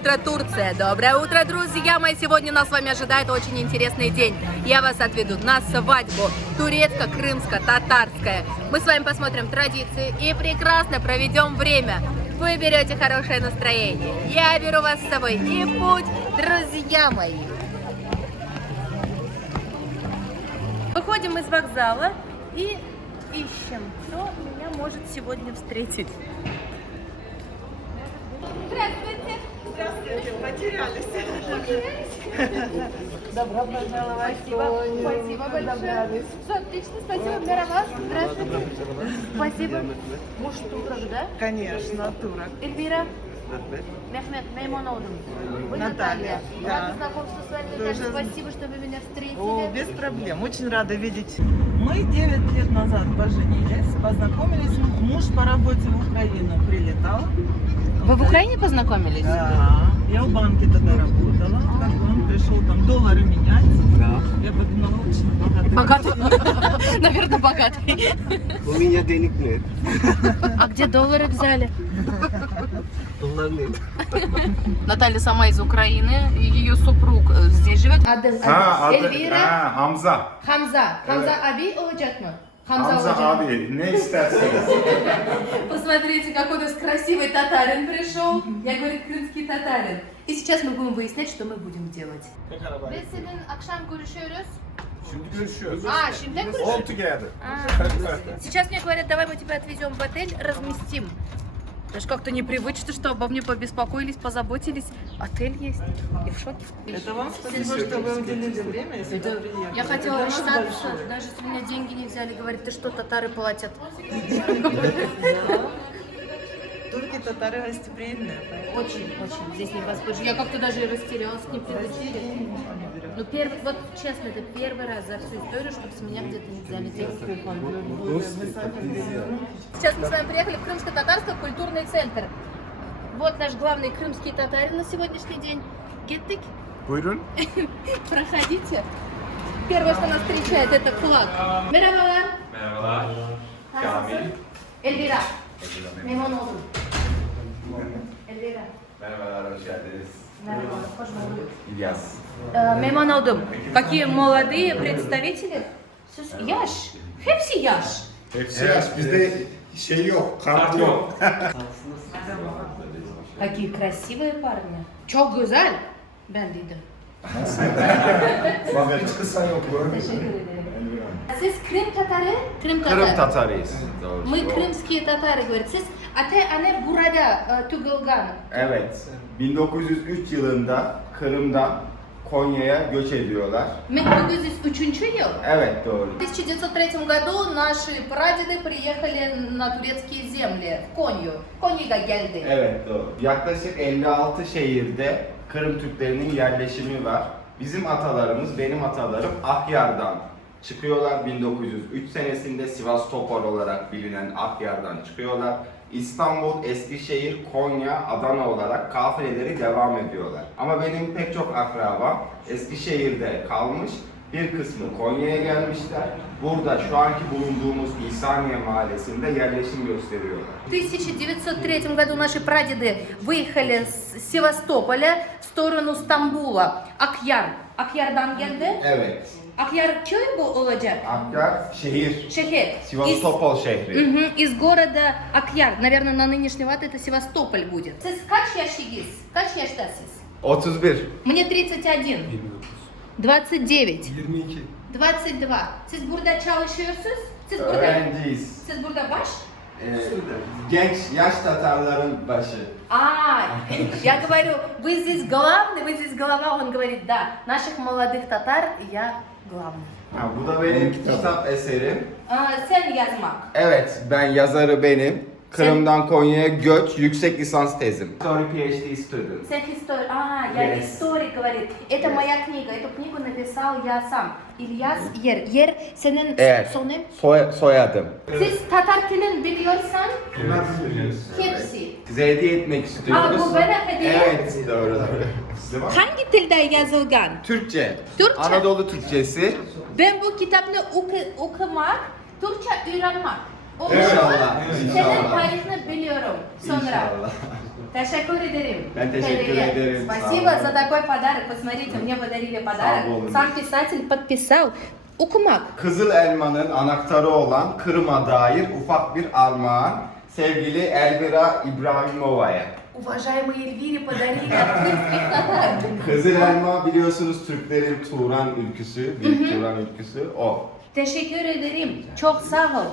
утро, Турция! Доброе утро, друзья мои! Сегодня нас с вами ожидает очень интересный день. Я вас отведу на свадьбу турецко-крымско-татарская. Мы с вами посмотрим традиции и прекрасно проведем время. Вы берете хорошее настроение, я беру вас с собой. И путь, друзья мои! Выходим из вокзала и ищем, кто меня может сегодня встретить. Здравствуйте! Здравствуйте, потерялись. Добро пожаловать. Спасибо, спасибо большое. Все отлично, спасибо, Мирова. Здравствуйте. Спасибо. Муж турок, да? Конечно, турок. Эльвира. Мехмед, Меймоновым. Вы Наталья, да. Рада знакомству с вами. Тоже. Наталья. Спасибо, что вы меня встретили. О, без проблем, очень рада видеть. Мы 9 лет назад поженились, познакомились. Муж по работе в Украину прилетал. Вы в Украине познакомились? Да, я в банке тогда работала. Как бы он пришел там доллары менять. Да. Я подумала, очень богатый. Богатый. Наверное, богатый. У меня денег нет. А где доллары взяли? Доллар нет. Наталья сама из Украины, ее супруг здесь живет. Эльвира. Hamza. Хамза. Хамза Аби olacak mı? Хамза Hamza olacak. abi ne isterseniz. Посмотрите, какой у нас красивый татарин пришел. Я, говорит, крымский татарин. И сейчас мы будем выяснять, что мы будем делать. Biz senin akşam görüşüyoruz. Şimdi görüşüyoruz. А, şimdi görüşüyoruz. All together. Сейчас мне говорят, давай мы тебя отвезем в отель, разместим. Даже как-то непривычно, что обо мне побеспокоились, позаботились. Отель есть. И в шоке. Это вам спасибо, что вы уделили время, если вы приехали. Я хотела Для нас рассчитаться, большое. даже с меня деньги не взяли. Говорит, ты что, татары платят? Турки, татары гостеприимные. поэтому Очень, очень. Здесь не воспользуюсь. Я как-то даже растерялась, не привычно. Ну, первый, вот честно, это первый раз за всю историю, чтобы с меня где-то не взяли деньги. Сейчас мы с вами приехали в Крымско-Татарский культурный центр. Вот наш главный крымский татарин на сегодняшний день. Геттик, Buyurun. проходите. Первое, что нас встречает, это флаг. Merhabalar. Merhabalar. Nasılsın? Elvira. Memnun oldum. Elvira. Merhabalar, hoş geldiniz. Merhaba, hoş bulduk. İlyas. Memnun oldum. Какие молодые представители. Yaş. Hepsi yaş. Hepsi yaş. Bizde şey yok, kart yok. Какие красивые парни. Çok güzel. Ben dedim. Bak kısa yok bu. Teşekkür ederim. Siz Kırım Tatarı? Kırım Kırım Tatarıyız. Doğru. Мы крымские татары, говорит. Siz anne burada Tugulgan. Evet. 1903 yılında Kırım'dan Konya'ya göç ediyorlar. 1903 yıl. Evet, doğru. В 1903 году наши прадеды приехали на турецкие земли, в Конью. Konya'da geldi. Evet, doğru. Yaklaşık 56 şehirde Kırım Türklerinin yerleşimi var. Bizim atalarımız, benim atalarım Akyar'dan çıkıyorlar. 1903 senesinde Sivastopol olarak bilinen Akyar'dan çıkıyorlar. İstanbul, Eskişehir, Konya, Adana olarak kafileleri devam ediyorlar. Ama benim pek çok akrabam Eskişehir'de kalmış, bir kısmı Konya'ya gelmişler. Burada şu anki bulunduğumuz İhsaniye Mahallesi'nde yerleşim gösteriyorlar. В 1903 году наши прадеды выехали с Севастополя в сторону Стамбула. Akyar. Akyar'dan geldi. Evet. Akyar köy bu olacak. Akyar şehir. Şehir. Sivastopol şehri. Из города Akyar. Наверное, на нынешний лад это Севастополь будет. Siz kaç yaşlıyız? Kaç yaştasınız? 31. Мне 31. 29. 22. 22. Siz burada çalışıyorsunuz? Siz burada. Öğrenciyiz. Siz burada baş? Genç yaş Tatarların başı. А, я говорю, вы здесь главный, вы здесь голова. Он говорит, да, наших молодых татар я главный. Ha, bu da benim kitap eserim. Sen yazmak. Evet, ben yazarı benim. Kırım'dan Konya'ya göç, yüksek lisans tezim. Story PhD student. Sen историк. Я Yes. историк, говорит. Это Yes. моя книга. Эту книгу написал я сам. İlyas Yer. Yer senin Eğer. sonun. Soyadım. Siz Tatar dilini biliyorsan hepsi. Size hediye etmek istiyoruz. Bu bana hediye. Evet, doğru doğru. Hangi dilde yazılgan? Türkçe. Türkçe. Anadolu Türkçesi. Ben bu kitabını okumak, Türkçe öğrenmek. O İnşallah, zaman senin inşallah. tarihini biliyorum sonra. İnşallah. Teşekkür ederim. Ben teşekkür Привет. ederim. Спасибо Sağ olun. за такой подарок. Посмотрите, мне подарили подарок. Sağ olun. Сам писатель подписал. Okumak. Kızıl Elma'nın anahtarı olan Kırım'a dair ufak bir armağan sevgili Elvira İbrahimova'ya. Уважаемые Эльвире подарили от крымских татар. Kızıl Elma biliyorsunuz Türklerin Turan ülküsü, büyük Turan ülküsü o. Teşekkür ederim. Çok sağ ol.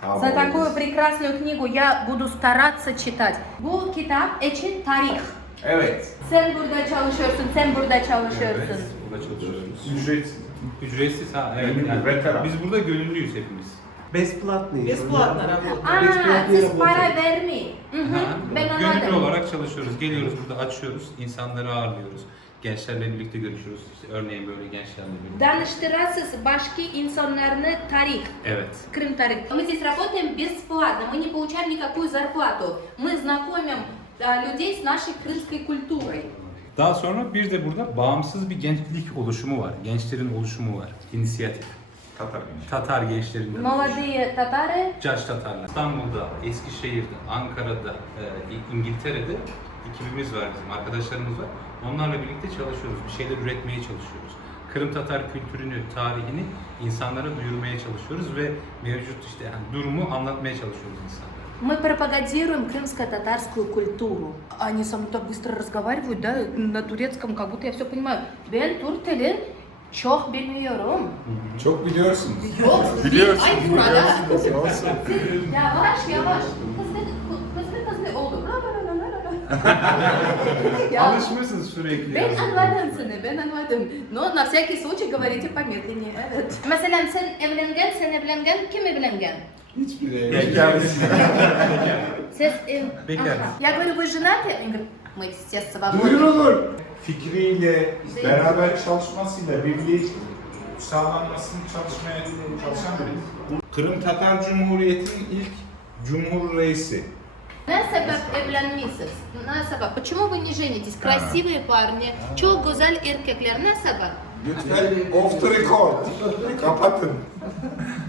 Sağ За olun. такую прекрасную книгу я буду стараться читать. Bu kitap için tarih. Evet. Sen burada çalışıyorsun, sen burada çalışıyorsun. Burada çalışıyoruz. Ücretsiz. Ücretsiz ha evet. Gönüllü, Yani veteran. biz burada gönüllüyüz hepimiz. Бесплатный. Бесплатно работает. Aa, siz para vermeyin. Hı hı, ben Gönüllü anladım. olarak çalışıyoruz. Geliyoruz burada açıyoruz, insanları ağırlıyoruz. Gençlerle birlikte görüşürüz. İşte örneğin böyle gençlerle birlikte. Danıştırasız başka insanlarla tarih. Evet. Крым тарих. Мы здесь работаем бесплатно, мы не получаем никакую зарплату. Мы знакомим людей с нашей крымской культурой. Daha sonra bir de burada bağımsız bir gençlik oluşumu var. Gençlerin oluşumu var. İnisiyatif. Tatar gençler. Tatar gençlerinden. Молодые татары. Caç Tatarlar. İstanbul'da, Eskişehir'de, Ankara'da, İngiltere'de ekibimiz var bizim, arkadaşlarımız var. Onlarla birlikte çalışıyoruz, bir şeyler üretmeye çalışıyoruz. Kırım Tatar kültürünü, tarihini insanlara duyurmaya çalışıyoruz ve mevcut işte yani durumu anlatmaya çalışıyoruz insanlara. Мы пропагандируем крымско-татарскую культуру. Они со мной так быстро разговаривают, да, на турецком, как будто я все понимаю. Ben Türk dilini çok bilmiyorum. Çok biliyorsun. Yok, Biliyorsun, ay burada. Olsun. Yavaş yavaş. Hızlı oldu. Ya, Alışmışsın sürekli. ben anladım seni, ben anladım. No, на всякий случай говорите помедленнее, evet. Mesela sen evlengen, kim evlengen? Hiçbiri. Siz Bekar. Ага. Я говорю, вы женаты? Они говорят, мы все свободны. Duyurulur. Fikriyle, beraber çalışmasıyla birliği sağlanmasını çalışmaya çalışan biriyiz. Kırım Tatar Cumhuriyeti'nin ilk Cumhur Reisi. На sebep evlenmişsiniz? На sebep? Почему вы не женитесь? Красивые парни, çok güzel erkekler. Ne sebep? Lütfen off the record. Kapatın.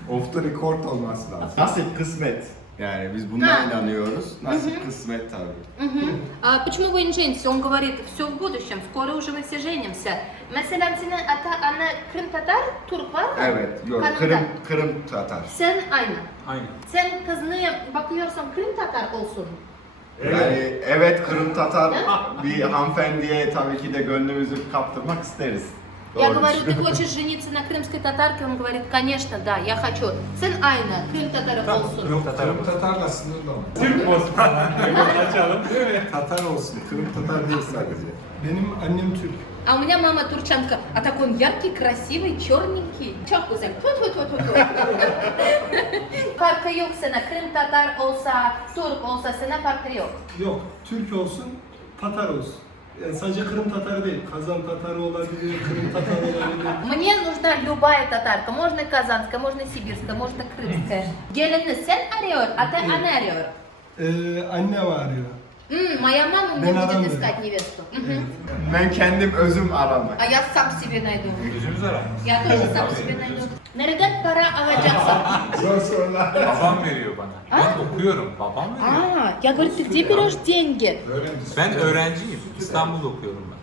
Off the record olması lazım. Nasip kısmet. Yani biz buna Ha. inanıyoruz. Nasip kısmet tabii. А почему вы не женитесь? Он говорит, все в будущем, скоро уже мы все женимся. Mesela senin ana Kırım Tatar, Türk var mı? Evet, yok. Kanada. Kırım Tatar. Sen aynı. Aynen. Sen kızına bakıyorsan Kırım Tatar olsun. Yani evet Kırım Tatar bir hanımefendiye tabii ki de gönlümüzü kaptırmak isteriz. Я Doğru говорю, ты düşünüyorum. хочешь жениться на крымской татарке? Он говорит, конечно, да, я хочу. Sen aynı, Kırım Tatarı olsun. Yok, Kırım Tatar'la sınırlı ama. Türk Osman. Açalım. Tatar olsun. Kırım Tatar değil sadece. Benim annem Türk. А у меня мама турчанка, а такой он яркий, красивый, черненький. Çok güzel. Farkı yok sana. Kırım Tatar olsa, Türk olsa sana farkı yok. Yok, Türk olsun, Tatar olsun. Yani sadece Kırım Tatarı değil, Kazan Tatarı olabilir, Kırım Tatarı olabilir. Мне нужна любая татарка. Можно казанская, можно сибирская, можно крымская. Gelini sen arıyor, ata ana arıyor. Anne var arıyor. Моя мама Ben будет aramıyorum. искать невесту. Ben kendim özüm aramak. А я сам себе найду. Gözümüz arar. Я тоже сам себе найду. Nereden para alacaksın? Zor sorular. Babam veriyor bana. Ben okuyorum. Babam veriyor. Я говорю, ты где берешь деньги? Öğrenci. Ben öğrenciyim. İstanbul'da okuyorum ben.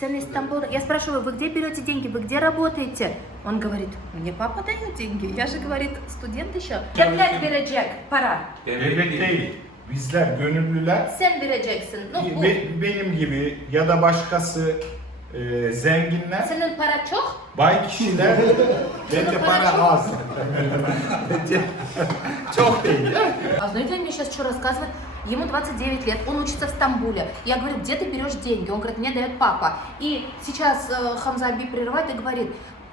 Сын из Стамбула. Я спрашиваю, вы где берете деньги, вы где работаете? Он говорит, мне папа дает деньги. Я же, говорит, студент еще. Devlet verecek para. Devlet değil. Bizler gönüllüler Sen vereceksin. No, bu. benim gibi ya da başkası zenginler, Senin para çok. bay kişiler, bence para az. Bence çok değil. А знаете, он мне сейчас что рассказывает? Ему 29 лет, он учится в Стамбуле. Я говорю, где ты берешь деньги? Он говорит, мне дает папа. И сейчас Хамза Аби прерывает и говорит,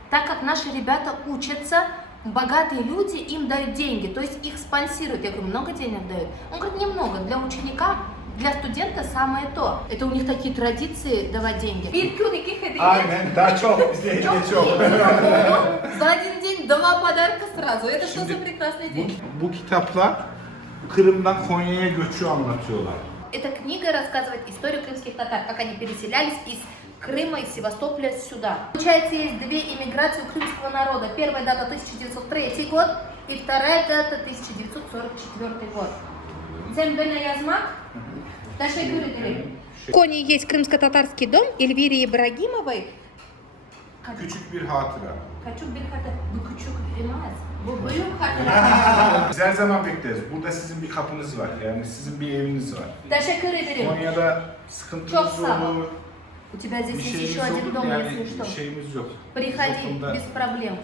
так как наши ребята учатся, богатые люди им дают деньги, то есть их спонсируют. Я говорю, много денег дают? Он говорит, немного. Для ученика, для студента самое то. Это у них такие традиции давать деньги. Bir gün iki hediye. Aynen, daha çok, bizde de çok. За один день два подарка сразу. Это что за прекрасный день? Bu kitaplar Kırım'dan Konya'ya göçü anlatıyorlar. Эта книга рассказывает историю крымских татар, как они переселялись из Крыма, из Севастополя сюда. Получается, есть две иммиграции у крымского народа. Первая дата 1903 год и вторая дата 1944 год. Sen bana yazmak? Teşekkür ederim. В Коне есть крымско-татарский дом Эльвиры Ибрагимовой. Küçük bir hatıra. Küçük bir hatıra. Bu küçük bilmez. Bu büyük hatıra. Biz her zaman bekleriz. Burada sizin bir kapınız var. Yani sizin bir eviniz var. Teşekkür ederim. Konya'da Çok sıkıntınız sağ ol. olur. У тебя здесь Bir есть şeyimiz еще один olur. дом, Yani если что. bir şeyimiz yok. Приходи, Toplumda- без проблем.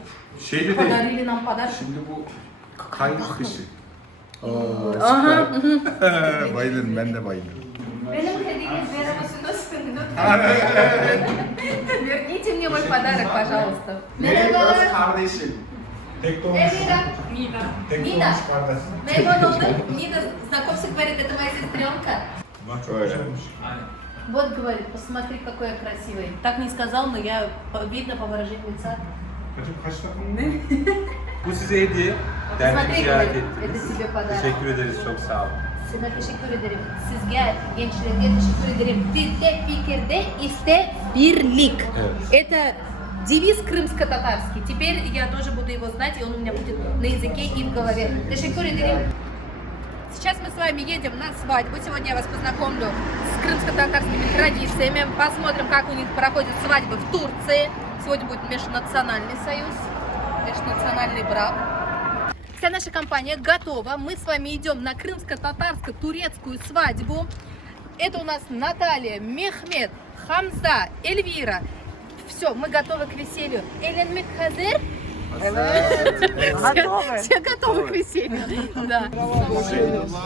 Şey de değil. Подарили нам подарок. Şimdi bu kayıp dışı. Ага. Bayılırım, ben de bayılırım. Benim hediyem veremezsin. Верните мне мой подарок, пожалуйста. Merhaba kardeşim. Tek doğmuş. Эльвира. Нина. Tek Nina. doğmuş kardeş. Memnun oldum. Nina, знакомься, говорит, это моя сестренка. Bak çok güzelmiş. Вот, говорит, посмотри, какой я красивый. Так не сказал, но я видно по выражению лица. Kaç takım? Bu size hediye. Смотри, Derneği ziyaret говорит, это ettiniz. тебе подарок. Teşekkür ederiz, çok sağ olun. Size teşekkür ederim. Sizge, gençlerge teşekkür ederim. Bizde fikirde iste birlik. Evet. Это девиз крымско-татарский. Теперь я тоже буду его знать, и он у меня будет на языке и в голове. Teşekkür ederim. Сейчас мы с вами едем на свадьбу. Сегодня я вас познакомлю с крымско-татарскими традициями. Посмотрим, как у них проходят свадьбы в Турции. Сегодня будет межнациональный союз, межнациональный брак. Вся наша компания готова. Мы с вами идем на крымско-татарско-турецкую свадьбу. Это у нас Наталья, Мехмед, Хамза, Эльвира. Все, мы готовы к веселью. Элен Мехазер? Готовы. Все готовы к веселью. Да.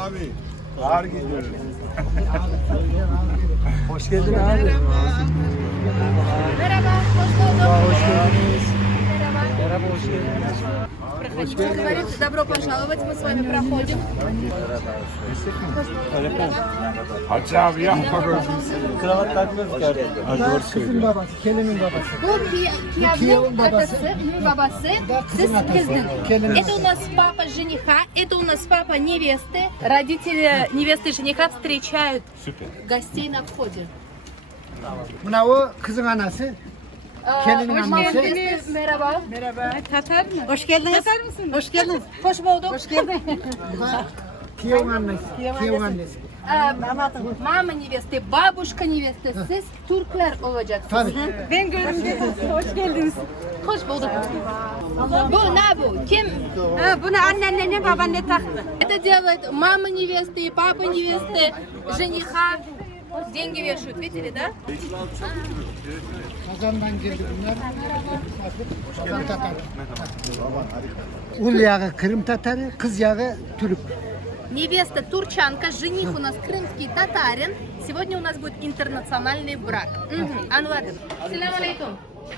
Abi. Ağır gidiyoruz. Hoş geldin abi. Merhaba, hoş bulduk. Hoş geldiniz. Merhaba. Merhaba, hoş geldiniz. Проходите, говорит, добро пожаловать, мы с вами проходим. Hacı abi yapma böyle. Kravat takmıyoruz kardeşim. Kızın babası, Kelin'in babası. Bu Киявның атасы, babası, siz kızın. Это у нас папа жениха, это у нас папа невесты. Родители невесты и жениха встречают гостей на входе. Buna o kızın anası. Kelinin Hoş annesi. geldiniz. Merhaba. Tatar mı? Hoş geldiniz. Tatar mısın? Hoş geldiniz. Hoş bulduk. Hoş geldin. Kiyevin annesi. Kiyevin annesi. Mama nevesты, бабушка nevesты, siz Türkler olacaksınız. Tabii. Ben görünce hoş geldiniz. Hoş bulduk. Bu ne bu? Kim? Ha, bunu annenle ne babaanne taktı. Это делает мама невесты и папа невесты, жениха. Деньги вешают, видели, да? Kazandan geldi bunlar. Kazan Tatar. Un yağı Kırım Tatarı, kız yağı Türk. Невеста турчанка, жених у нас крымский татарин. Сегодня у нас будет интернациональный брак. Anladım. Selamun aleyküm.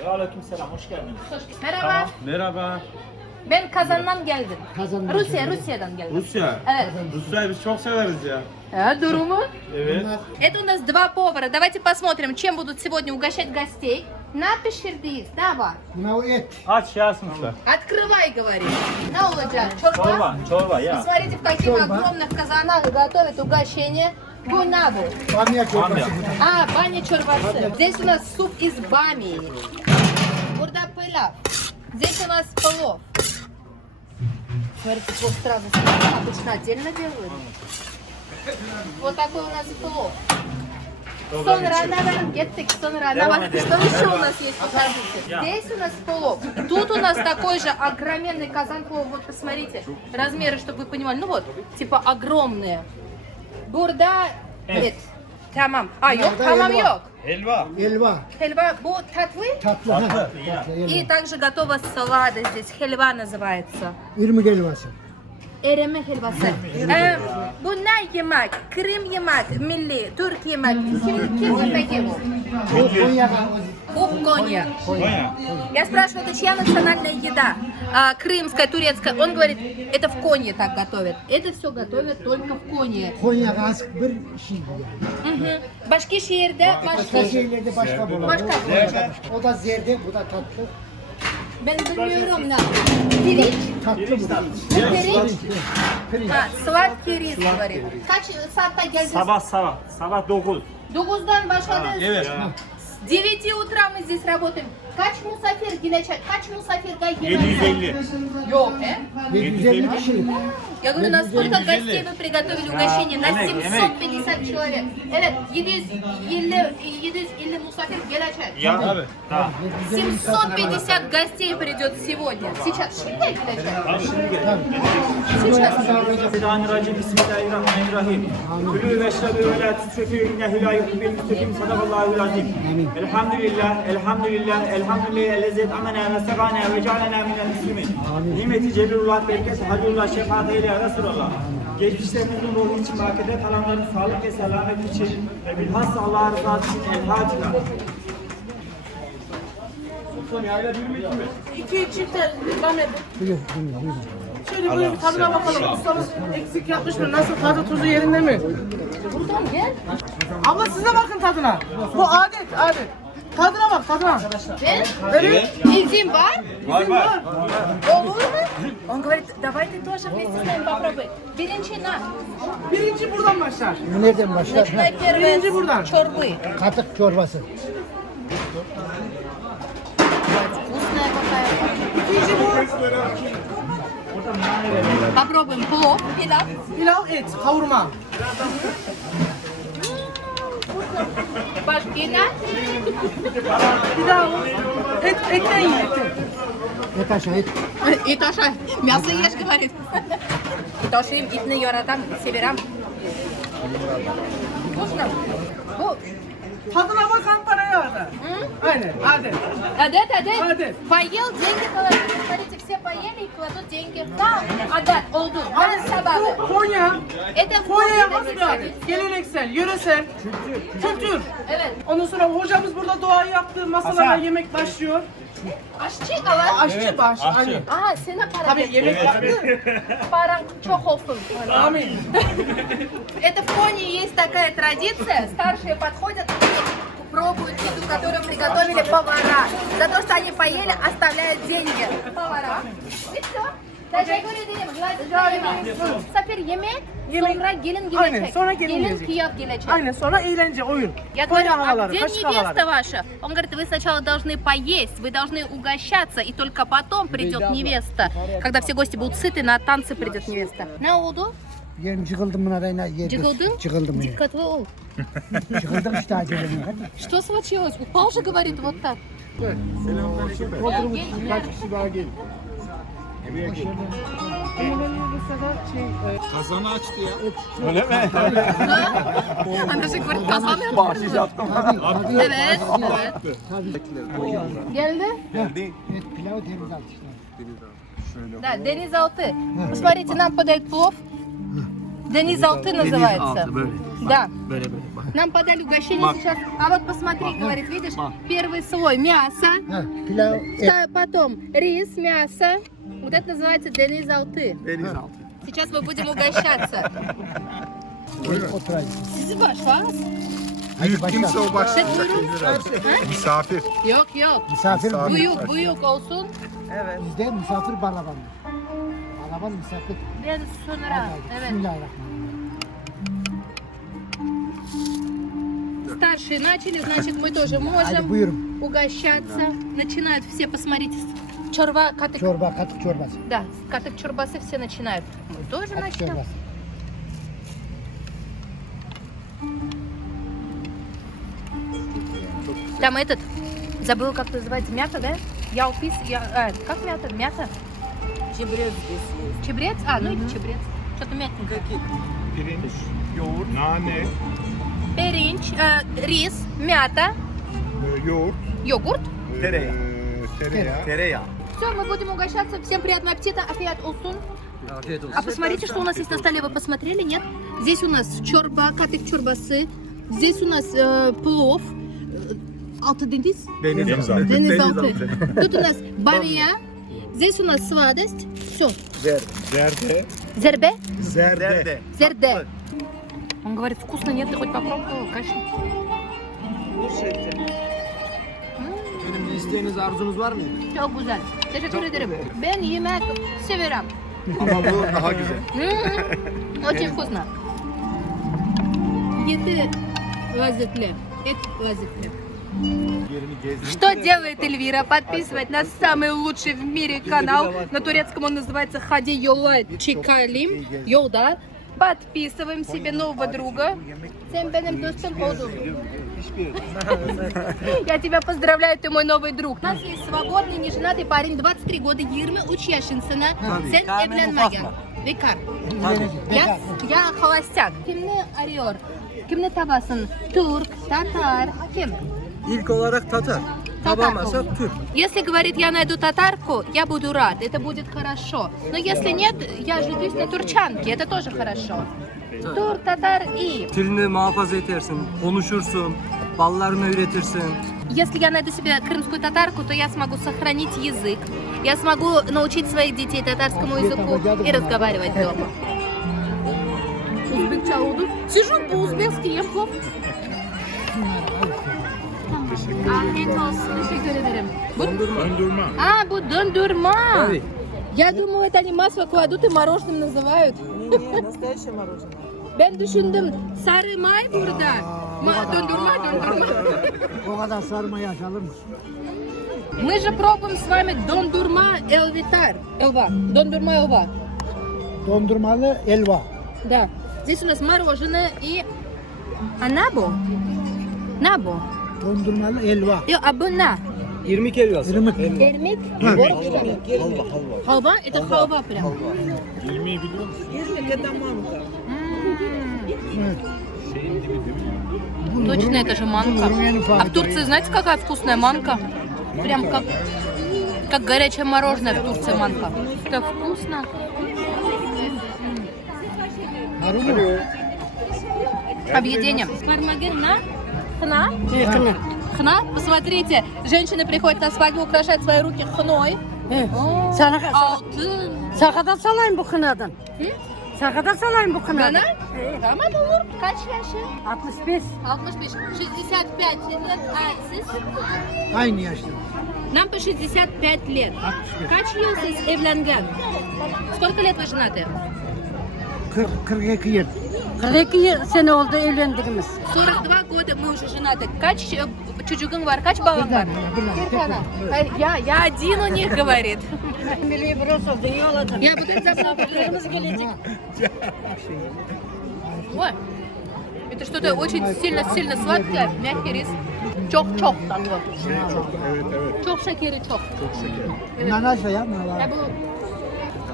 Aleykümselam, hoş geldiniz. Merhaba. Merhaba. Ben Kazan'dan geldim. Kazandan Rusya'dan geldim. Rusya. Evet. Rusya'yı biz çok severiz ya. Дуруmu. Evet. Это у нас два повара. Давайте посмотрим, чем будут сегодня угощать гостей. На пешердиз, давай. Buna o et. Aç yazmışlar. Открывай, говори. На olacak? Çorба. Çorba, çorba ya. Смотрите, в каких огромных казанах готовят угощение. Бунабу. Bamya çorbası bu da. Баня чорбасы. Здесь у нас суп из бамии. Бурда пылав. Здесь у нас плов. Смотрите, плов сразу обычно отдельно делают. Вот такой у нас плов. Sonra геттик, Что еще у нас есть? Покажите. Здесь у нас плов. Тут у нас такой же огроменный казан плова. Вот посмотрите, размеры, чтобы вы понимали. Ну вот, типа огромные. Burada et. Tamam. Yok, tamam yok. Helva. Elva. Helva bu tatlı. Tatlı. Ha. Tatlı, И elva. также готова салата здесь. Хельва называется. İrmik helvası. Ereme helvası. Bu ne yemek? Kırım yemek, milli, Türk yemek. Kim peki bu? Bu Konya. Bu Коня. Я спрашиваю, это чья национальная еда? Крымская, турецкая. Он говорит, это в Конье так готовят. Это все готовят только в Конье. Konya az bir şey bu yani. Başka şehirde Başka başka. şeylerde başka bu. Başka. O da zerde, bu da tatlı. Ben bilmiyorum ne. Pirinç. Tatlı bu. Bu pirinç. Sladkий рис говорит. Kaç saatte geldiniz? Sabah. Sabah 9. 9'dan başladınız. Evet. С 9 утра мы здесь работаем. Kaç misafir gelecek? Kaç misafir gelecek? 750. Yok, 750 kişilik. Я говорю, на сколько гостей вы приготовили угощение? На 750 человек. Evet, 750 misafir gelecek. Ya abi. Tamam. 750 гостей придет сегодня. Сейчас. Şimdi gelecek. Сейчас. Bismillahirrahmanirrahim. Bismillahirrahmanirrahim. Külü ve şerebi ve la tüsrifü innehu la yuhibbil müsrifin. Sadakallahul azim. Elhamdülillah, elhamdülillah, elhamdülillah ellezî amena ve segana ve cealena minel müslimin. Nimeti celilullah, bereketi halilullah, şefaat eyle ya Resulallah. Geçmişlerimizin ruhu için, bakiyede kalanların sağlık ve selamet için ve bilhassa Allah rızası için El Fatiha. Sultan yayla bir mi? 2 çifte ikram edin. Buyur, buyur, buyur. Şöyle buyurun tadına bakalım. Ustamız eksik yapmış mı? Nasıl, tadı tuzu yerinde mi? Buradan gel. Ama siz de bakın tadına. Bu adet. Tadına bak, tadına. Evet. İzin var. Var. Olur mu? Он говорит, давай ты тоже вместе с нами попробуй. Birinci на. Birinci buradan başlar. Bu nereden başlar? Начинай первое Birinci buradan. с чорбы. Katık çorbası. Вкусная какая. İkinci bu. Попробуем плов, пилав. Pilav et, kavurma. Башкина. Bir daha o. Etten yiyin, etten. Et aşağı et. И Тоша. Мясо ешь, говорит. И Тоша им итны яратам, северам. Вкусно. Bu. Tadına bakan parayı alır. Aynen, adet. Адет, адет. Адет. Поел, деньги кладут. Смотрите, все поели и кладут деньги. Tamam. Адет, oldu. Bana sabahı. Bu Konya. Это Konya'ya Konya has bir demek. adet. Geleneksel, yöresel, kültür. Evet. Ondan sonra hocamız burada dua yaptı, masalara yemek başlıyor. Aşçı kalan. Aşçı baş, aynen. Aha, sana para. Tabii yemek yaptı. Paran çok olsun. Amin. Это в Коне есть такая традиция. Старшие подходят и пробуют еду, которую приготовили повара. За то, что они поели, оставляют деньги поварам. И все. Teşekkür ederim. Sefer yemek, sonra gelin gelecek. Aynen, sonra gelin gelecek. kıyak gelecek. Aynen, sonra eğlence, oyun. Я говорю, Konya а havaları, где kaşık невеста havaları. ваша? Он говорит, вы сначала должны поесть, вы должны угощаться, и только потом придет невеста. Когда все гости будут сыты, на танцы придет невеста. Ne oldu? Yerim çıkıldım buna da yine. Çıkıldın? Çıkıldım. Dikkatli ol. Çıkıldım işte acelerim. Что случилось? Упал же, говорит, вот так. Kaç kişi daha gel. Kazanı açtı ya. Öyle mi? Она же говорит, kazan yaptı. Bahşiş yaptım. Evet, evet. Geldi? Et pilavı denizaltı işte. Да, денизалты. Посмотрите, нам подают плов. Денизалты называется. Да. Нам подали угощение сейчас. А вот посмотри, говорит, видишь, первый слой мясо, Ha, pilav, et. потом рис, мясо. Вот это называется денизалты. Сейчас мы будем угощаться. Oturayım. Sizi başlar. Büyük kimse o başta. Misafir. Yok yok. Misafir Büyük olsun. bizde misafir balaban. Balaban misafir. Ben sonra. Evet. Bismillahirrahmanirrahim. Старшие начали, значит мы тоже Hadi можем buyurun. угощаться. Начинают все, посмотрите. Чорба, катык. Çorba, katık çorbası. Да, катык чорбасы все начинают. Мы тоже Katık начнем. çorbası. Там этот, забыл, как называется, мята, да? Ялпис, как мята? Мята? Çebrez здесь. Чебрец? А, ну или чебрец. Что-то мягенькое. Pirinç, yoğurt, nane, Перинч, рис, мята, yoğurt, йогурт. tereyağı. Все, мы будем угощаться. Всем приятного аппетита. Афиат улсун. А посмотрите, что у нас есть на столе. Вы посмотрели, нет? Здесь у нас чорба, катык чорбасы. Здесь у нас плов. Алтыдендис? Denizaltı. Денизалты. Тут у нас бамия. Здесь у нас сладость. Все. Zerde. Зербе? Zerde. Зерде. Он говорит, вкусно, нет, ты хоть попробовал, конечно. Benim bir isteğiniz, arzunuz var mı? Çok güzel. Teşekkür ederim. Ben yemek severim. Ama bu daha güzel. Очень вкусно. Eti lezzetli. Et lezzetli. Что делает Эльвира? Подписывать на самый лучший в мире канал. На турецком он называется Хади Йола Чикалим. Йолда. Подписываем себе нового друга. Sen benim dostum oldun. Я тебя поздравляю, ты мой новый друг. У нас есть свободный, неженатый парень, 23 года, 23 yaşındasın. Sen evlenmegen. Bekar. Я холостяк. Kimni arıyor? Kimni tabasın? Türk, Tatar, kim? İlk olarak Tatar. Tabamazsak Türk. Если говорит, я найду татарку, я буду рад, это будет хорошо. Но если нет, я женюсь на турчанке, это тоже хорошо. Тур, татар и... Dilini muhafaza edersin, konuşursun, ballarını üretirsin. Если я найду себе крымскую татарку, то я смогу сохранить язык. Я смогу научить своих детей татарскому языку и разговаривать дома. Узбекча oldu. Сижу по-узбекски, ем плов. Afiyet olsun. Teşekkür ederim. Dondurma. А, bu dondurma. Я думаю, это они масло кладут и мороженым называют. Не, настоящее мороженое. Ben düşündüm sarı may burada. Dondurma. O kadar sarma yaşalır mı? Мы же пробуем с вами дондурма элвитар. Элва. Дондурма элва. Dondurmalı elva. Да. Здесь у нас мороженое и анабо. Набо. Dondurmalı elva. А bu на? İrmik helvası. Irmık. Ирмик. Халва. Это халва прям. Ирмик это манка. Точно, это же манка. А в Турции, знаете, какая вкусная манка? Прям как горячее мороженое в Турции манка. Это вкусно. Объедение. Пармаген хна. Хна. Посмотрите, женщины приходят на свадьбу, украшают свои руки хной. Алтын. Sakada salayım bu kınadan. Sakada salayım bu kınadan. Gana? Tamam olur. Kaç yaşı? 65. 65. 65 лет. А siz? Aynı yaşta. Нам по 65 лет. Kaç yıl siz evlengen? Сколько лет вы женаты? 42 yıl. 42 sene oldu evlendiğimiz. 42 года мы уже женаты. Kaç çocuğun var? Kaç bağın var? Bir tane. Я один у них говорит. Milli burası oldu, iyi olacak. Я буду Misafirlerimiz gelecek. Ой, это что-то очень сильно сладкое, мягкий рис. Çok tatlı. Çok şekeri çok. Nanajda ya. Nana.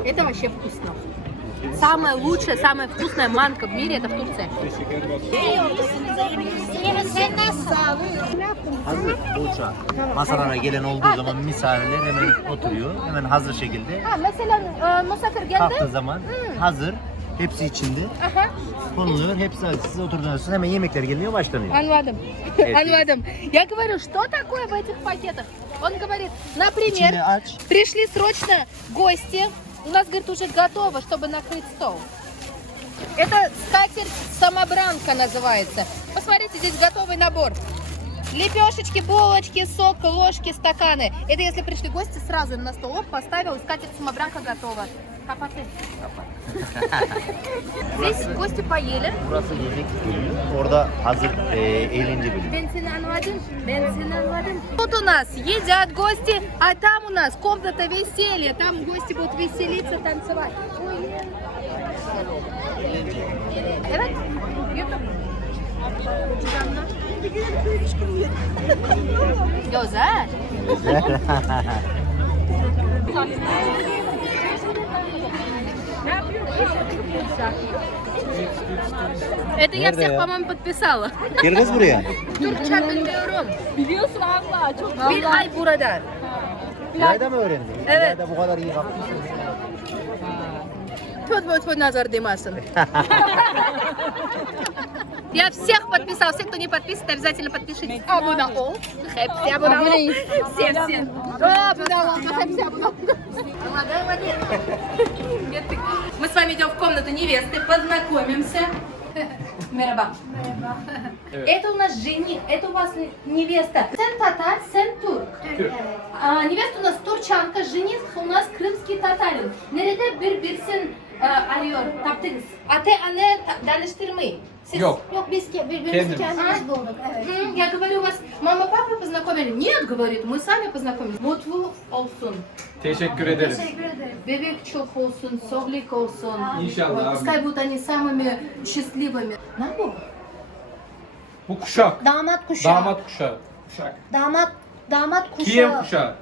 Это вообще вкусно. Самая лучшая, самая вкусная манка в мире это в Турции. Hazır poğaça. Masalara gelen olduğu zaman misafirler hemen oturuyor. Hemen hazır şekilde. Ha, mesela misafir geldi. Kalktığı zaman hazır. Hepsi içinde. Ага. Konuluyor. Hepsi siz oturduğunuz zaman hemen yemekler geliyor başlanıyor. Анвадом. Анвадом. Я говорю, что такое в этих пакетах? Он говорит, например, İçini aç. пришли срочно гости. У нас, говорит, уже готово, чтобы накрыть стол. Это скатерть-самобранка называется. Посмотрите, здесь готовый набор. Лепешечки, булочки, сок, ложки, стаканы. Это если пришли гости, сразу им на стол оп, поставил, и скатерть-самобранка готова. Капаты. Здесь гости поели. Burası yemek bölümü. Orada hazır eğlence bölümü. Ben seni anladım. Тут у нас едят гости, а там у нас комната веселья. Там гости будут веселиться, танцевать. Evet. YouTube. Güzel. Это я всех, по-моему, подписала. Girdiniz buraya. Türkçe bilmiyorum. Biliyorsun abla. Çok bir ay burada. Bir ayda mı öğrendin? Evet. Bir ayda bu kadar iyi kaptıysan. Твой назар Димасын. Я всех подписала. Все, кто не подписан, обязательно подпишитесь. Абуна ол. Хепси абуна ол. Все. Абуна ол. Хепси абуна ол. Мы с вами идем в комнату невесты, познакомимся. Мераба. Это у нас жених, это у вас невеста. Сен татар, сен турк. Невеста у нас турчанка, жених у нас крымский татарин. Nerede birbirsin arıyor, taptınız. Ate anne danıştırmayı. Siz... Yok. Yok biz birbirimizi kendimiz bulduk. Evet. Я говорю, у вас мама, папа познакомили. Нет, говорит, мы сами познакомились. Mutlu olsun. Teşekkür ederiz. Bebek çok olsun, soglik olsun. İnşallah abi. Пускай будут они самыми счастливыми. Ne bu? Bu kuşak. Damat kuşağı. Damat kuşağı. Damat kuşağı. Kiev kuşağı.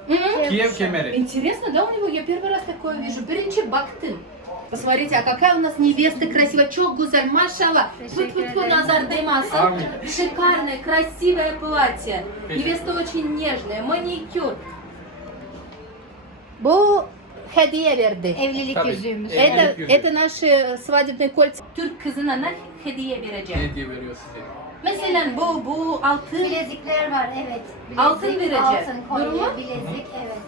Kiev kemeri. Интересно, да, у него? Я первый раз такое вижу. Birinci baktım. Посмотрите, а какая у нас невеста красивая. Çok güzel, машалла. Тьфу-тьфу-тьфу, назар değmesin. Аминь. Шикарное, красивое платье. Невеста очень нежная, маникюр. Bu hediye verdi. Evlilik Tabii. yüzüğümüz. Evlilik yüzüğü. Это наши свадебные кольца. Türk kızına ne hediye vereceğim? Ne hediye veriyor size? Mesela bu altın. Bilezikler var, evet. Bilezik, Altın vereceğiz. Altın, kolye, Doğru mu? bilezik, evet.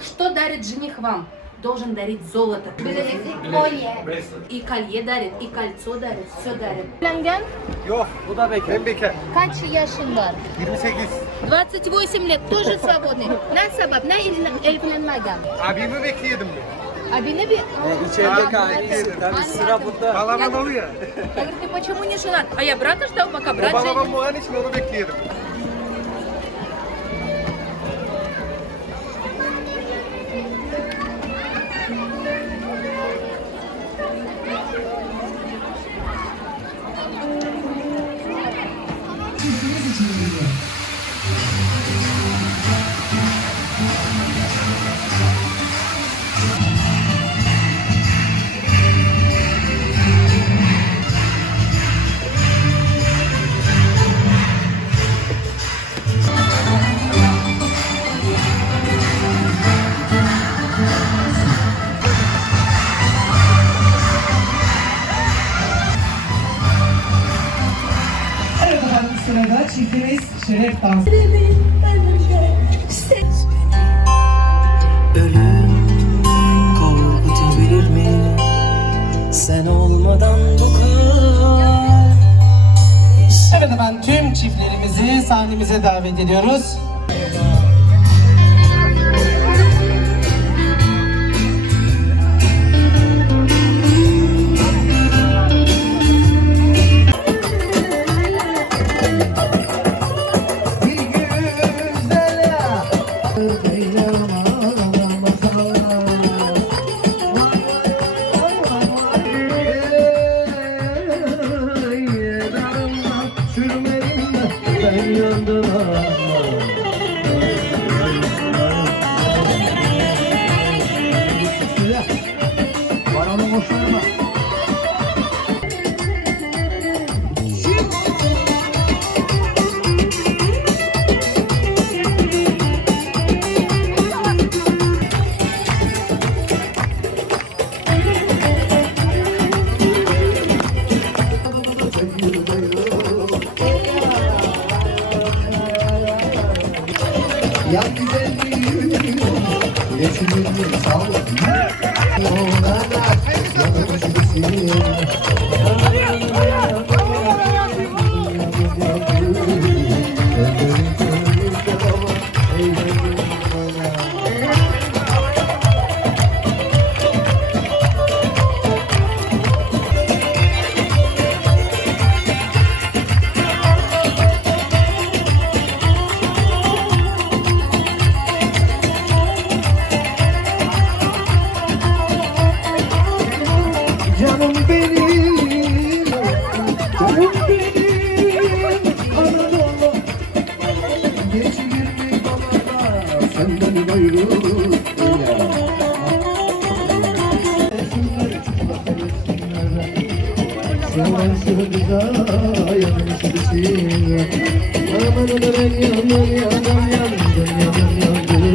Что дарит жених вам? Должен дарить золото. Bilezik, kolye. И колье дарит, и кольцо дарит, все дарит. Evlengen Yok, bu da bekar. Ben bekar. kaç yaşın var? 28. 28 лет, тоже свободный. Ne sebep? Ne evlenmeden? Abimi bekliyordum ben. Abine bir... İçeride kaldı. Tabii sıra burada. Balaban oluyor. Я говорю, ты почему не женат? А я брата ждал, пока брат женится. Balaban muhan için onu bekliyordum. Evet efendim, sırada çiftimiz Şeref Dansı. Ölüm korkutabilir mi? Sen olmadan bu kadar. Evet efendim, tüm çiftlerimizi sahnemize davet ediyoruz. Ya güzelliğim, geçimim sağlık. Canım benim, canım benim, Anadolu. Geçilir mi bana senden ayrı? Sen şu güzel yanlışlısın. Aman ben yandım, yandım, yandım, yandım, yandım.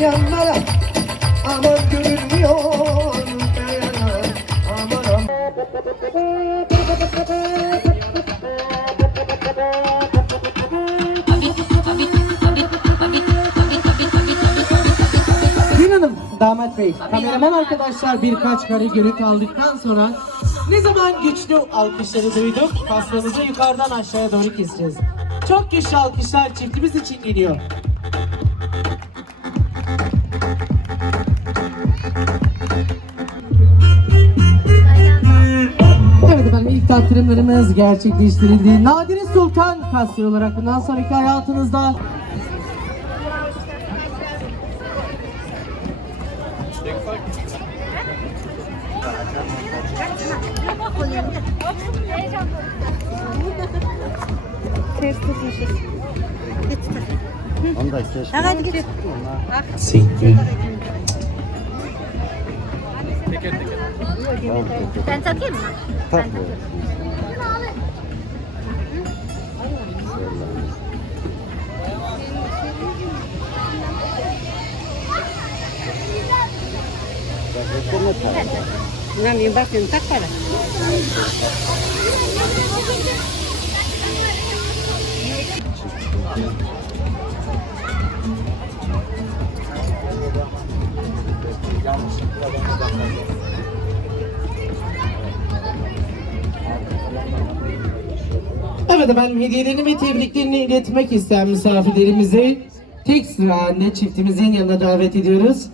Yanlara aman görünmüyor. Aman Gül Hanım, damat bey, kameraman arkadaşlar birkaç kare görüntü aldıktan sonra ne zaman güçlü alkışları duyduk, pastamızı yukarıdan aşağıya doğru keseceğiz. Çok güçlü alkışlar çiftimiz için geliyor. Evet efendim, ilk ilk tattırımlarımız gerçekleştirildi. Nadire Sultan Kasri olarak bundan sonraki hayatınızda Ters tutmuşuz. Hadi git. Siktir. Ben takayım mı? Ne yapayım bakayım tak para. Evet efendim, hediyelerini ve tebriklerini iletmek isteyen misafirlerimizi tek sıra halinde çiftimizin yanına davet ediyoruz.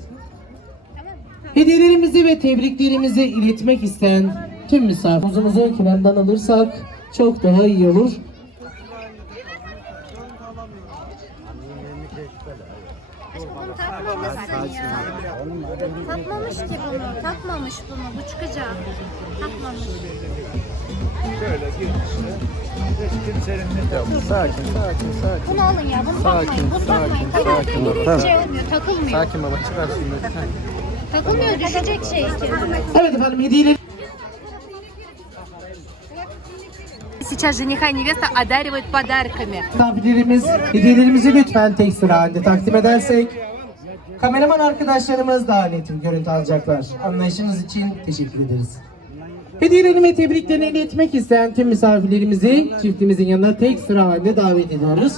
Hediyelerimizi ve tebriklerimizi iletmek isteyen tüm misafirlerimizi kenardan alırsak çok daha iyi olur. Bunu takmamışsın ya. Takmamış ki bunu. Takmamış bunu. Bu çıkacak. Takmamış. Sakin. Bunu alın ya. Bunu takmayın. Bunu takmayın. Takmayın. Hiçbir şey olmuyor. Takılmıyor. Sakin baba çıkar şimdi. Takılmıyor. Düşecek şey. Evet efendim, hediyeleri Сейчас жениха и невеста одаривают подарками. misafirlerimiz hediyelerimizi lütfen tek sıra halinde takdim edersek kameraman arkadaşlarımız daha net bir görüntü alacaklar. Anlayışınız için teşekkür ederiz. Hediyelerini ve tebriklerini iletmek isteyen tüm misafirlerimizi çiftimizin yanına tek sıra halinde davet ediyoruz.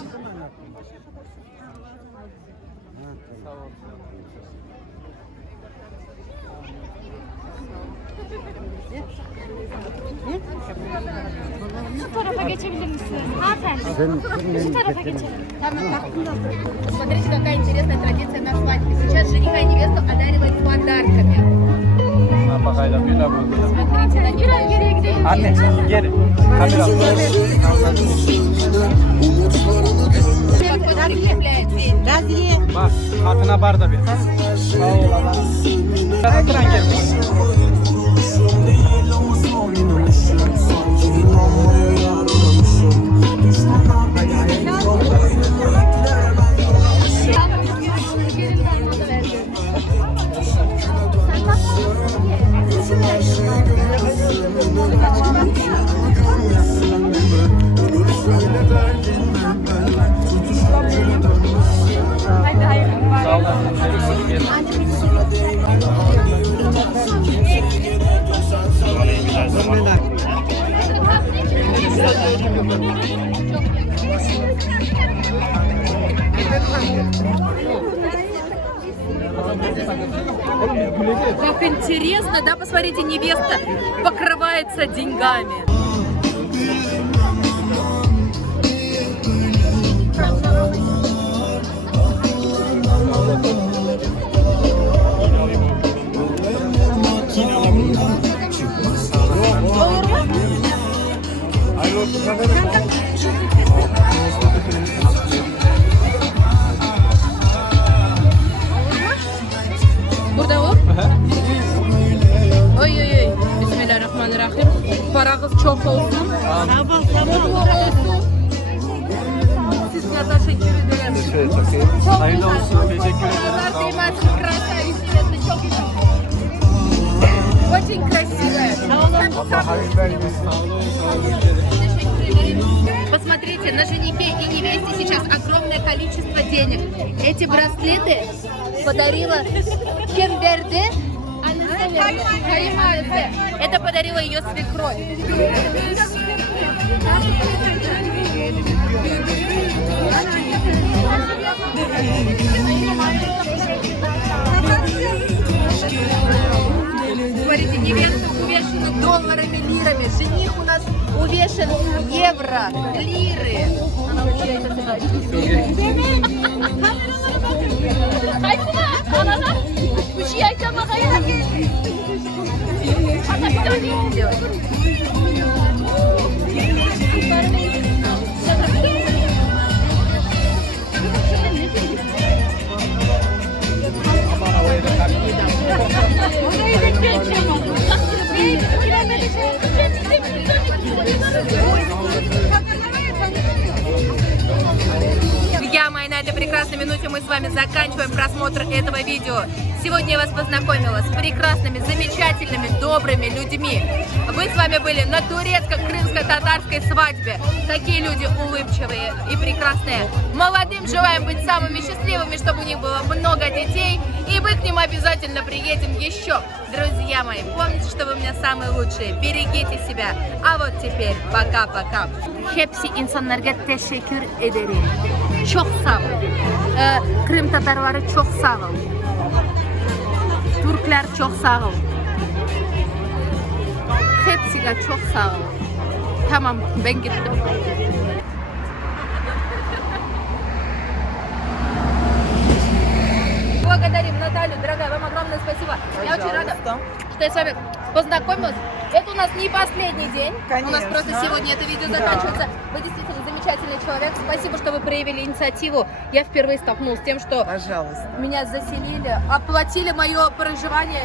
Şu tarafa geçebilir misiniz? Hanımefendi. Şu tarafa geçelim. Tamam. Смотрите, какая интересная традиция на свадьбе. Сейчас жениха и невесту одаривают подарками. Смотрите, на них Geriye gidelim. Anne geri. Kamera. Raziye. Bak hatına bar da bir. Sağ ol Allah. Ekran gel. Как интересно, да? Посмотрите, невеста покрывается деньгами. Burada o. Oy oy oy. Bismillahirrahmanirrahim. Paranız çok olsun. Mutlu olsun. Sizle teşekkür ederim. Çok Hayırlı olsun. Teşekkür ederim. Занимается красотой, интересно, çok güzel. Очень красивая. Посмотрите, на женихе и невесте сейчас огромное количество денег. Эти браслеты подарила Кемберде. Каймалзе. Это подарила ее свекровь. Смотрите, невеста увешана долларами, лирами. Жених у нас увешан евро, лиры. Она вообще Друзья мои, на этой прекрасной минуте мы с вами заканчиваем просмотр этого видео. Сегодня я вас познакомила с прекрасными, замечательными, добрыми людьми. Мы с вами были на турецко-крымско-татарской свадьбе. Такие люди улыбчивые и прекрасные. Молодым желаем быть самыми счастливыми, чтобы у них было много детей. И мы к ним обязательно приедем еще. Друзья мои, помните, что вы у меня самые лучшие. Берегите себя. А вот теперь пока-пока. Hepsi insanlarga teşekkür ederim. Çok sağ ol. Kırım Tatarları çok sağ ol. Türkler çok sağ ol. Hepsine çok sağ ol. Tamam, ben gittim. Благодарим Наталью, дорогая, вам огромное спасибо. Я очень рада, что я с вами познакомилась. Это у нас не последний день. У нас просто сегодня это видео заканчивается. Вы действительно замечательный человек. Спасибо, что вы проявили инициативу. Я впервые столкнулась с тем, что меня заселили, оплатили мое проживание.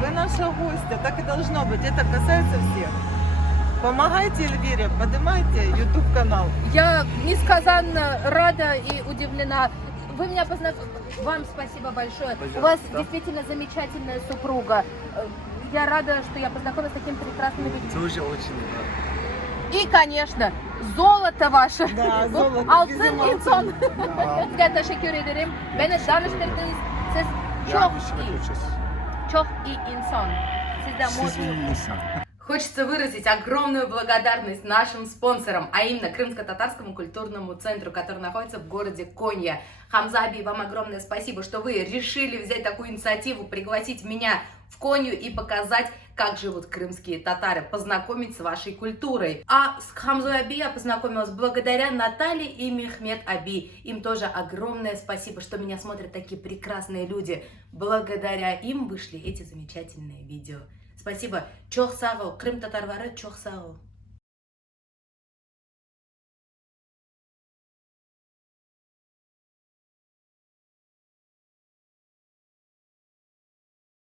Вы наша гостья, так и должно быть. Это касается всех. Помогайте Эльвире, поднимайте YouTube канал. Я несказанно рада и удивлена. Вы меня познакомили. Вам спасибо большое. У вас действительно замечательная супруга. Я рада, что я познакомилась с такими прекрасными людьми. Тоже очень рад. И, конечно, zolota ваше. Да, золото. Altın insan. Size teşekkür ederim. Beni tanıştırdınız. Siz çok iyi. Çok iyi insan. Sizden mutlu. Хочется выразить огромную благодарность нашим спонсорам, а именно Крымско-татарскому культурному центру, который находится в городе Конья. Хамза Аби, вам огромное спасибо, что вы решили взять такую инициативу, пригласить меня в Конью и показать, как живут крымские татары, познакомить с вашей культурой. А с Хамзой Аби я познакомилась благодаря Наталье и Мехмед Аби. Им тоже огромное спасибо, что меня смотрят такие прекрасные люди. Благодаря им вышли эти замечательные видео. Спасибо. Чох сағыл. Крым татарлары чох сағыл.